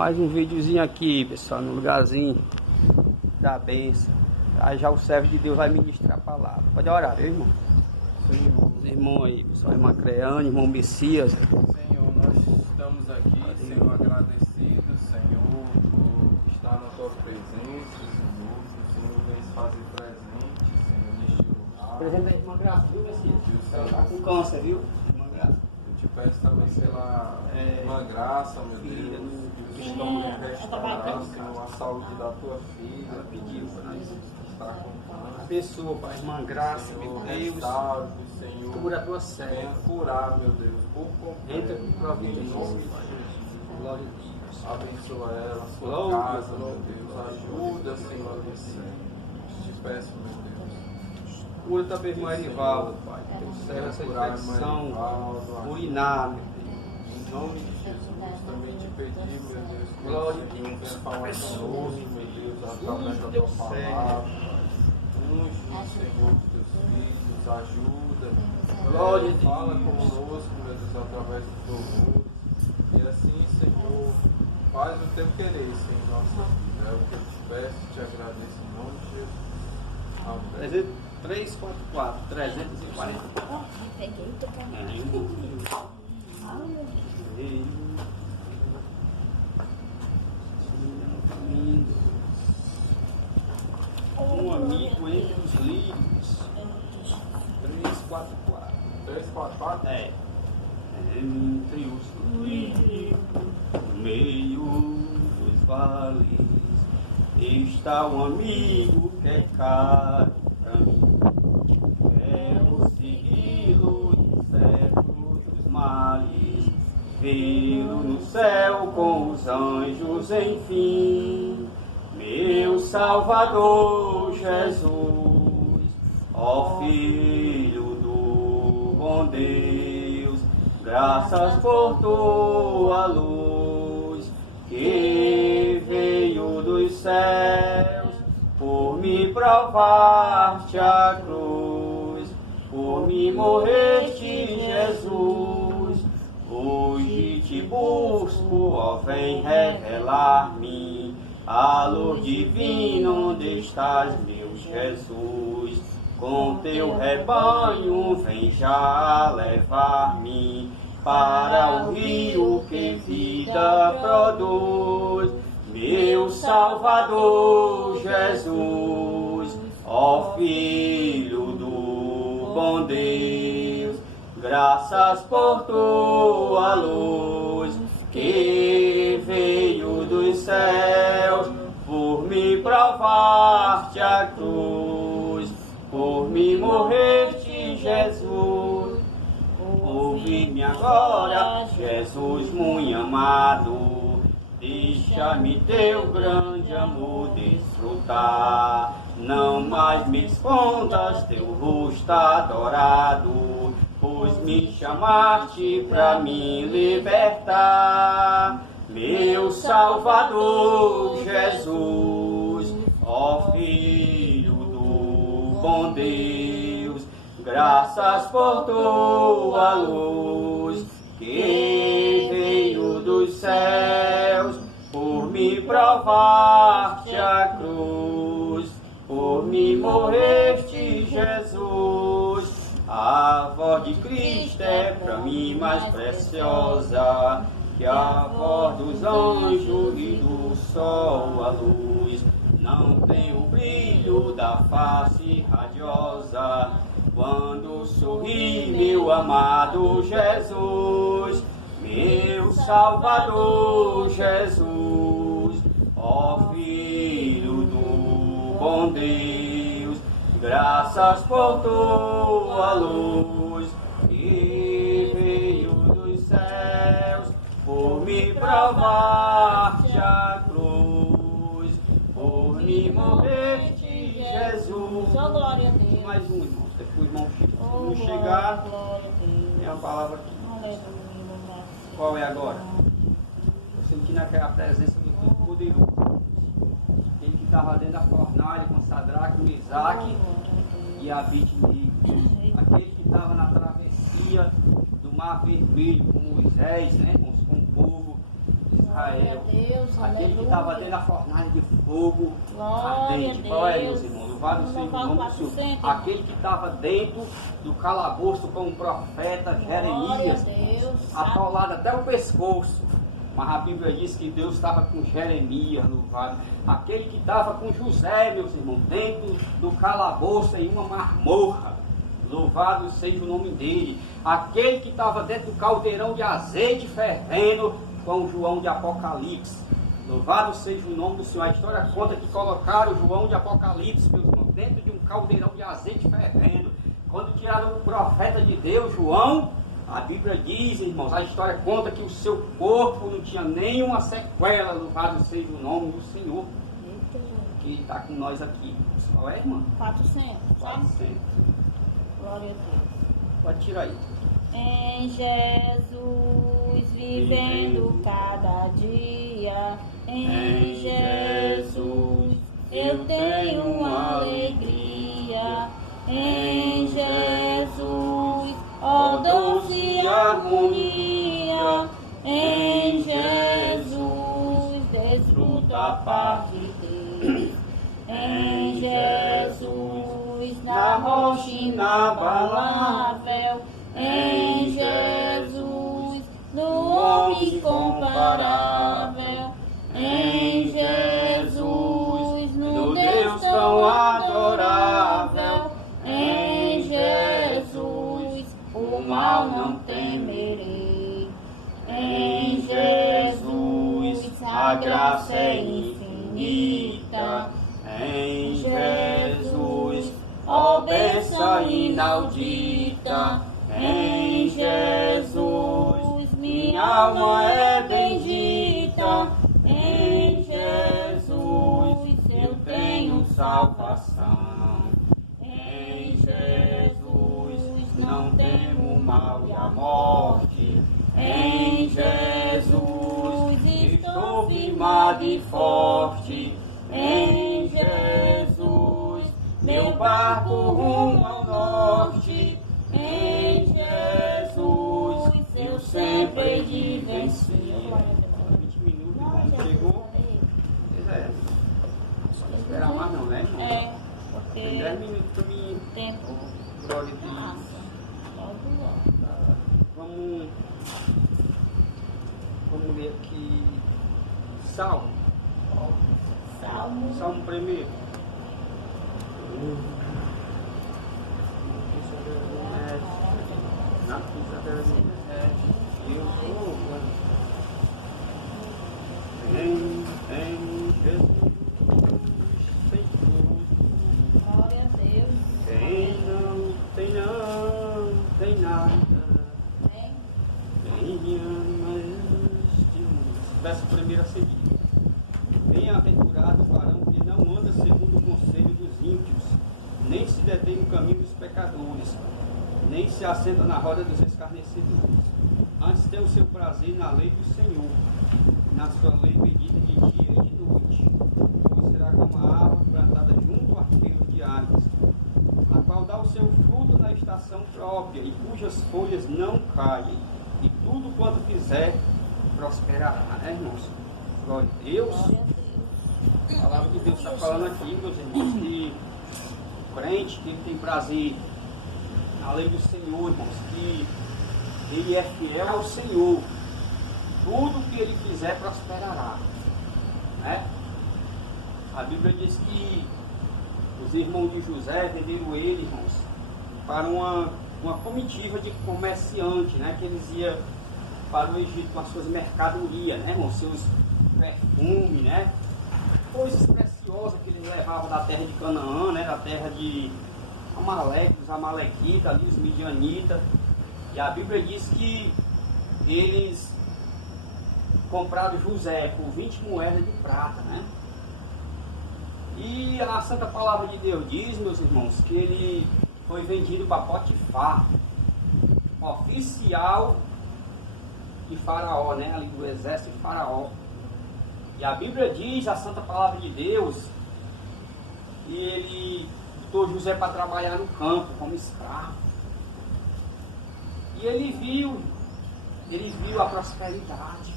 Mais um videozinho aqui, pessoal, no lugarzinho da bênção. Aí já o servo de Deus vai ministrar a palavra. Pode orar, viu, irmão? Senhor, Os irmãos aí, pessoal, irmã Creane, irmão Messias. Senhor, nós estamos aqui, Senhor, agradecidos, Senhor, por estar na tua presença, Senhor, que o Senhor vem se fazer presente, Senhor, neste lugar. Presente a irmã Graça, viu, Messias? Ela Ela tá com câncer, viu, irmã Graça? Eu te peço também pela uma graça, meu filha, Deus, que o Senhor venha restaurar, Senhor, a saúde da tua filha. Ela pediu para nós. Está com câncer. Pessoa, Pai, irmã Graça, meu Senhor, Deus. restaure, Senhor. Cura a tua Venha serva. curar, meu Deus, por completo. Entra com providência, Em nome de Pai. Jesus. Glória a Deus. Abençoa ela, sua Glória, casa, glória, meu Deus. Ajuda, Senhor, você. Te peço, meu Deus. Cura também a irmã Erivaldo, Pai. Teu servo essa infecção urinar, meu Deus. Em nome de Jesus, também te pedi, meu Deus, que Glória a o Senhor Deus. venha falar conosco, meu Deus, através da Teu tua servo. palavra. Unge, Senhor, os teus filhos, ajuda. Glória a Deus. Fala conosco, meu Deus, através do teu louvor. E assim, Senhor, faz o teu querer, Senhor, em nossa vida. É o que eu te peço, te agradeço em nome de Jesus. Amém. 344, 340. Peguei, tô Um amigo entre os lírios. 344. 344? É. Entre os lírios, no meio dos vales, está um amigo que é caro pra mim. Quero segui-lo incerto dos males, vê-lo no céu com os anjos, enfim. Meu Salvador Jesus, ó Filho do bom Deus, graças por tua luz que veio dos céus, por me provar-te a cruz, por me morreste, Jesus. Hoje te busco, ó, vem revelar-me a luz divina, onde estás, meu Jesus? Com teu rebanho vem já levar-me para o rio que vida produz. Meu Salvador Jesus, ó Filho do bom Deus, graças por tua luz que veio dos céus, por me provar-te a cruz, por me morreste, Jesus. Ouve-me agora, Jesus muito amado, deixa-me teu grande amor desfrutar. Não mais me escondas teu rosto adorado, pois me chamaste pra me libertar. Meu Salvador Jesus, ó Filho do bom Deus, graças por tua luz que veio dos céus, por me provar-te a cruz, por me morreste, Jesus. A voz de Cristo é pra mim mais preciosa que a voz dos anjos e do sol, a luz. Não tem o brilho da face radiosa quando sorri meu amado Jesus. Meu Salvador Jesus, ó Filho do bom Deus, graças por tua luz que veio dos céus, por me provar-te a cruz, por me morreste, Jesus. Só glória a Deus. Mais um, irmão. Depois, irmão, Oh, não chegar, glória a Deus. tem a palavra aqui. Aleluia, louvado. Qual é agora? Eu senti naquela presença do Todo-Poderoso. Ele que estava dentro da fornalha com Sadraque, Mesaque e Abednego. Aquele que estava na travessia do Mar Vermelho com Moisés, né, com o povo de Israel. Deus, Aquele que aleluia. estava dentro da fornalha de fogo Glória ardente. a Qual é, Deus. meus irmãos? Louvado seja o nome do Senhor. 400. Aquele que estava dentro do calabouço com o profeta Jeremias, Glória a Deus. atolado até o pescoço. Mas a Bíblia diz que Deus estava com Jeremias, louvado. Aquele que estava com José, meus irmãos, dentro do calabouço em uma masmorra. Louvado seja o nome dele. Aquele que estava dentro do caldeirão de azeite fervendo com João de Apocalipse. Louvado seja o nome do Senhor. A história conta que colocaram João de Apocalipse, meus irmãos, dentro de um caldeirão de azeite fervendo. Quando tiraram o profeta de Deus, João, a Bíblia diz, irmãos, a história conta que o seu corpo não tinha nenhuma sequela. Louvado seja o nome do Senhor, que está com nós aqui. Qual é, irmã? 400. 400. Glória a Deus. Pode tirar aí. Em Jesus, vivendo cada dia. Em Jesus, eu tenho uma alegria. Em Jesus, ó doce harmonia. Em Jesus, desfruto a paz de Deus. Em Jesus, na rocha inabalável. Em Jesus, no homem incomparável. Em Jesus, no Deus tão adorável. Em Jesus, o mal não temerei. Em Jesus, a graça é infinita. Em Jesus, ó bênção inaudita. Em Jesus, minha alma é bendita. Em Jesus, eu tenho salvação. Em Jesus, não temo o mal e a morte. Em Jesus, estou firmado e forte. Em Jesus, meu barco rumo ao norte. Em Jesus, eu sempre hei de vencer. 20 minutos, irmão, chegou. Pois é. Não esperar mais não, né, irmão? É, Tem porque 10 minutos para mim. tempo Glória a Deus. passa. Logo, Vamos ler aqui. Salmo. Salmo. Salmo primeiro. Em Jesus, Senhor. Glória a Deus. Quem não tem nada. Amém. Quem ama este mundo. Verso primeiro a seguir. Bem-aventurado o varão que não anda segundo o conselho dos ímpios, nem se detém no caminho dos pecadores, nem se assenta na roda dos escarnecedores. Antes tem o seu prazer na lei do Senhor, na sua lei medita de dia e de noite. Pois será como a árvore plantada junto a ribeiros de águas, a qual dá o seu fruto na estação própria, e cujas folhas não caem, e tudo quanto fizer prosperará, né, irmãos? Glória a Deus. Glória a Deus. A palavra de Deus está falando aqui, meus irmãos, que o crente, que ele tem prazer na lei do Senhor, irmãos, que ele é fiel ao Senhor, tudo que ele fizer prosperará, né? A Bíblia diz que os irmãos de José venderam ele, irmãos, para uma comitiva de comerciante, né? Que eles iam para o Egito com as suas mercadorias, né, irmãos? Seus perfumes, né? Coisas preciosas que eles levavam da terra de Canaã, né? Da terra de Amaleque, os Amalequitas, ali, os Midianitas. E a Bíblia diz que eles compraram José por 20 moedas de prata, né? E a Santa Palavra de Deus diz, meus irmãos, que ele foi vendido para Potifar, oficial de Faraó, né? Ali do exército de Faraó. E a Bíblia diz, a Santa Palavra de Deus, que ele botou José para trabalhar no campo como escravo. E ele viu a prosperidade.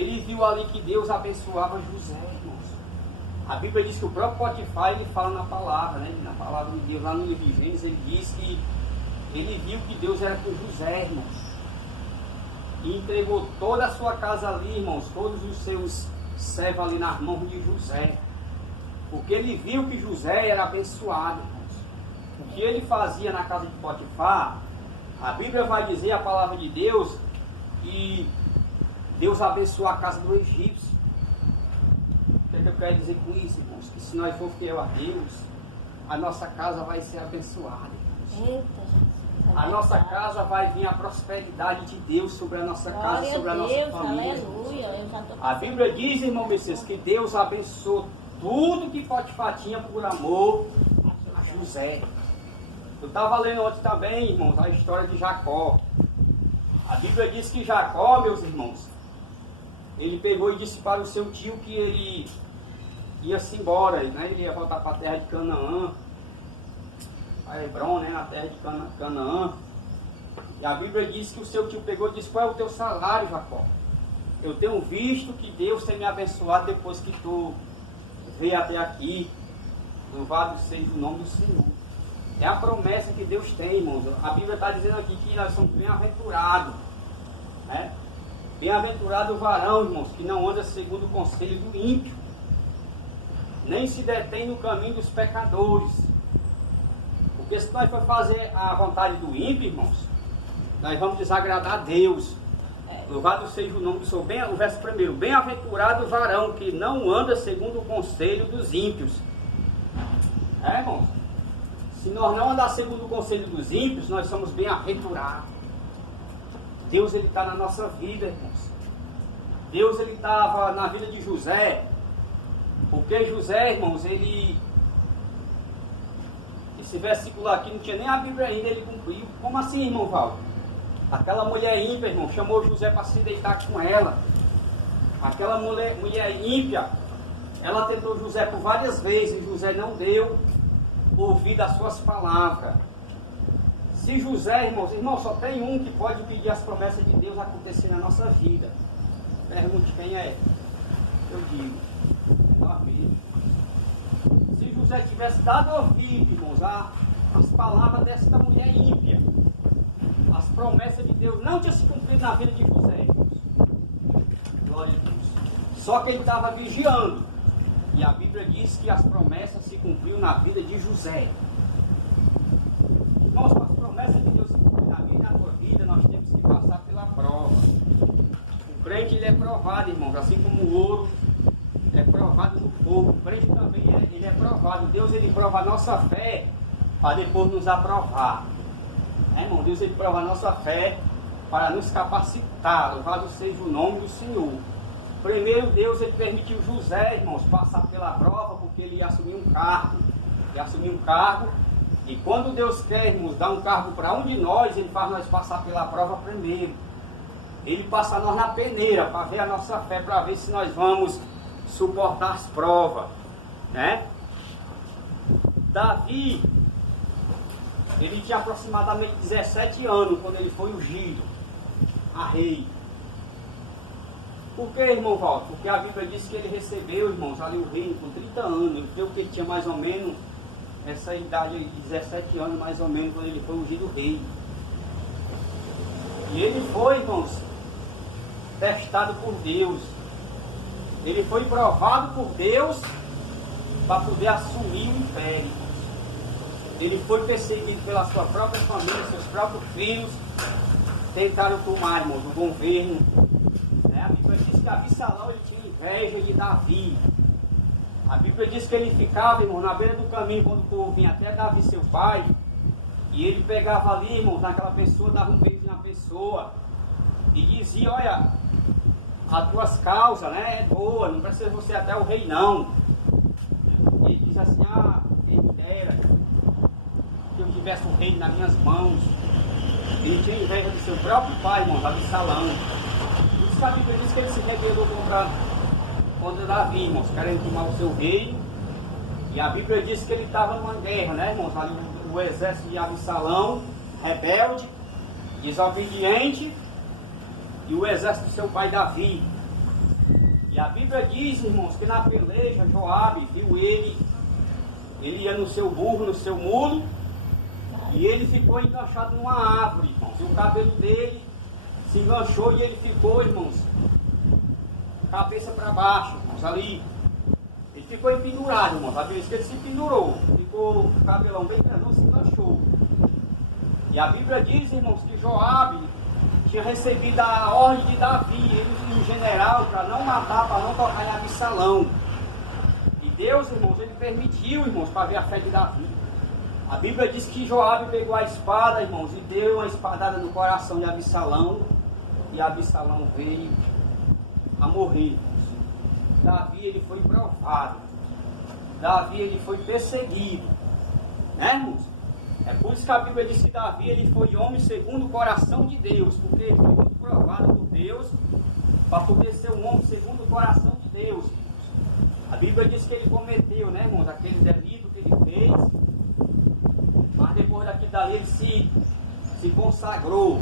ele viu ali que Deus abençoava José, irmãos. A Bíblia diz que o próprio Potifar, ele fala na palavra, né? Na palavra de Deus, lá no livro de Gênesis, ele diz que ele viu que Deus era com José, irmãos. E entregou toda a sua casa ali, irmãos, todos os seus servos ali nas mãos de José. Porque ele viu que José era abençoado, irmãos. O que ele fazia na casa de Potifar, a Bíblia vai dizer, a palavra de Deus, que Deus abençoou a casa do egípcio. O que é que eu quero dizer com isso, irmãos? Que se nós for fiel a Deus, a nossa casa vai ser abençoada, irmãos. Eita, Jesus. A nossa casa vai vir a prosperidade de Deus sobre a nossa casa, Glória sobre a a nossa Deus, família. aleluia. Eu já tô A Bíblia diz, irmão Messias, que Deus abençoou tudo que Potifar tinha por amor a José. Eu estava lendo ontem também, irmãos, a história de Jacó. A Bíblia diz que Jacó, meus irmãos, ele pegou e disse para o seu tio que ele ia-se embora, né? Ele ia voltar para a terra de Canaã, a Hebron, né? Na terra de Canaã. E a Bíblia diz que o seu tio pegou e disse: qual é o teu salário, Jacó? Eu tenho visto que Deus tem me abençoado depois que tu veio até aqui. Louvado seja o nome do Senhor. É a promessa que Deus tem, irmãos. A Bíblia está dizendo aqui que nós somos bem-aventurados, né? Bem-aventurado o varão, irmãos, que não anda segundo o conselho do ímpio, nem se detém no caminho dos pecadores. Porque se nós for fazer a vontade do ímpio, irmãos, nós vamos desagradar a Deus. Louvado seja o nome do Senhor. O verso primeiro: bem-aventurado o varão que não anda segundo o conselho dos ímpios. Irmãos, se nós não andar segundo o conselho dos ímpios, nós somos bem-aventurados. Deus, ele está na nossa vida, irmãos. Deus, ele estava na vida de José, porque José, irmãos, esse versículo aqui não tinha nem a Bíblia ainda, ele cumpriu. Como assim, irmão Valdo? Aquela mulher ímpia, irmão, chamou José para se deitar com ela. Aquela mulher ímpia, ela tentou José por várias vezes, e José não deu ouvido às suas palavras. Se José, irmão, só tem um que pode pedir as promessas de Deus acontecer na nossa vida. Pergunte quem é. Eu digo, é nós mesmos. Se José tivesse dado ouvido, irmãos, às palavras desta mulher ímpia, as promessas de Deus não tinham se cumprido na vida de José, irmãos. Glória a Deus. Só que ele estava vigiando. E a Bíblia diz que as promessas se cumpriram na vida de José. Irmãos, para as promessas de Deus se cumprir na vida e na tua vida, nós temos que passar pela prova. O crente, ele é provado, irmãos, assim como o ouro é provado no fogo. O crente também ele é provado. Deus, ele prova a nossa fé para depois nos aprovar. Irmão, Deus, ele prova a nossa fé para nos capacitar. Louvado seja o nome do Senhor. Primeiro, Deus, ele permitiu José, irmãos, passar pela prova, porque ele ia assumir um cargo. E quando Deus quer, irmãos, dar um cargo para um de nós, ele faz nós passar pela prova primeiro. Ele passa nós na peneira para ver a nossa fé, para ver se nós vamos suportar as provas, né? Davi, ele tinha aproximadamente 17 anos quando ele foi ungido a rei. Por que, irmão Walter? Porque a Bíblia diz que ele recebeu, irmãos, ali o reino com 30 anos. Ele viu que ele tinha mais ou menos essa idade aí, de 17 anos mais ou menos, quando ele foi ungido rei. E ele foi, irmãos, testado por Deus. Ele foi provado por Deus para poder assumir o império. Ele foi perseguido pela sua própria família, seus próprios filhos tentaram tomar, irmãos, o governo. A Bíblia diz que Absalão, ele tinha inveja de Davi. A Bíblia diz que ele ficava, irmão, na beira do caminho, quando o povo vinha até Davi, seu pai, e ele pegava ali, irmão, naquela pessoa, dava um beijo na pessoa, e dizia: olha, as tuas causas, né, é boa, não precisa você até o rei, não. E ele diz assim: quem me dera que eu tivesse o rei nas minhas mãos. Ele tinha inveja do seu próprio pai, irmão, Absalão. A Bíblia diz que ele se rebelou contra Davi, irmãos, querendo tomar o seu reino. E a Bíblia diz que ele estava numa guerra, né, irmãos? Ali o exército de Absalão, rebelde, desobediente, e o exército do seu pai Davi. E a Bíblia diz, irmãos, que na peleja Joabe viu ele ia no seu burro, no seu mulo, e ele ficou enganchado numa árvore, irmãos. E o cabelo dele se enganchou e ele ficou, irmãos, cabeça para baixo, irmãos, ali. Ele ficou empendurado, irmãos. A Bíblia diz que ele se pendurou, ficou o cabelão bem grandão, se enganchou. E a Bíblia diz, irmãos, que Joabe tinha recebido a ordem de Davi, ele e o general, para não matar, para não tocar em Absalão. E Deus, irmãos, ele permitiu, irmãos, para ver a fé de Davi. A Bíblia diz que Joabe pegou a espada, irmãos, e deu uma espadada no coração de Absalão, e Absalão veio a morrer. Davi, ele foi provado. Davi, ele foi perseguido. Né, irmãos? É por isso que a Bíblia diz que Davi, ele foi homem segundo o coração de Deus, porque ele foi muito provado por Deus, para poder ser um homem segundo o coração de Deus. A Bíblia diz que ele cometeu, né, irmãos, aquele delito que ele fez, mas depois daquilo dali ele se consagrou,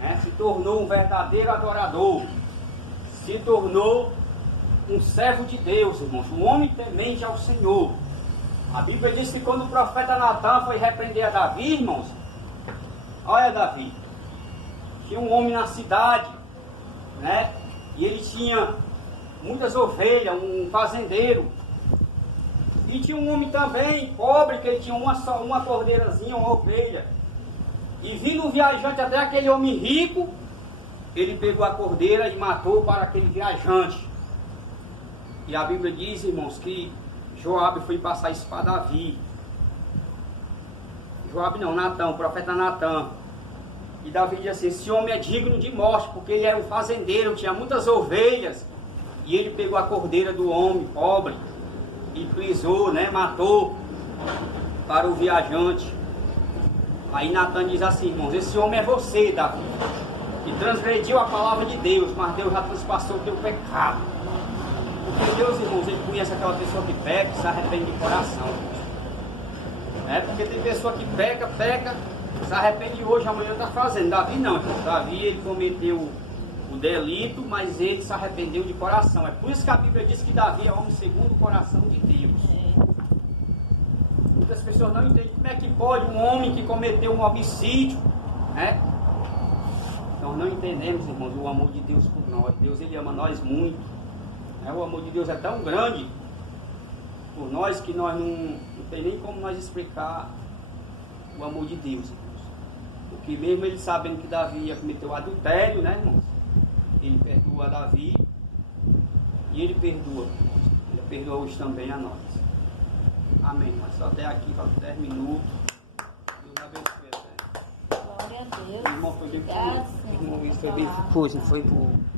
né, se tornou um verdadeiro adorador, se tornou um servo de Deus, irmãos, um homem temente ao Senhor. A Bíblia diz que quando o profeta Natan foi repreender a Davi, irmãos, olha Davi, tinha um homem na cidade, né, e ele tinha muitas ovelhas, um fazendeiro, e tinha um homem também, pobre, que ele tinha uma cordeirazinha, uma ovelha, e vindo um viajante até aquele homem rico, ele pegou a cordeira e matou para aquele viajante. E a Bíblia diz, irmãos, que Joabe foi passar isso para Davi. Joabe não, Natan, o profeta Natan. E Davi diz assim: esse homem é digno de morte, porque ele era um fazendeiro, tinha muitas ovelhas, e ele pegou a cordeira do homem pobre e prisou, né, matou para o viajante. Aí Natan diz assim, irmãos: esse homem é você, Davi, que transgrediu a palavra de Deus, mas Deus já transpassou o teu pecado. Porque Deus, irmãos, ele conhece aquela pessoa que peca e se arrepende de coração. Porque tem pessoa que peca, se arrepende hoje, amanhã está fazendo. Davi não, irmãos. Davi, ele cometeu o delito, mas ele se arrependeu de coração. É por isso que a Bíblia diz que Davi é homem segundo o coração de Deus. Muitas pessoas não entendem como é que pode um homem que cometeu um homicídio, né? Nós não entendemos, irmãos, o amor de Deus por nós. Deus, ele ama nós muito. O amor de Deus é tão grande por nós que nós não tem nem como nós explicar o amor de Deus, irmãos. Porque mesmo ele sabendo que Davi ia cometer o adultério, né, irmãos? Ele perdoa Davi e ele perdoa, irmãos. Ele perdoa hoje também a nós. Amém. Mas só até aqui, falta 10 minutos. Deus abençoe. Glória a Deus. O irmão foi bem. Obrigado, O irmão Senhor, foi bem. pela Foi pro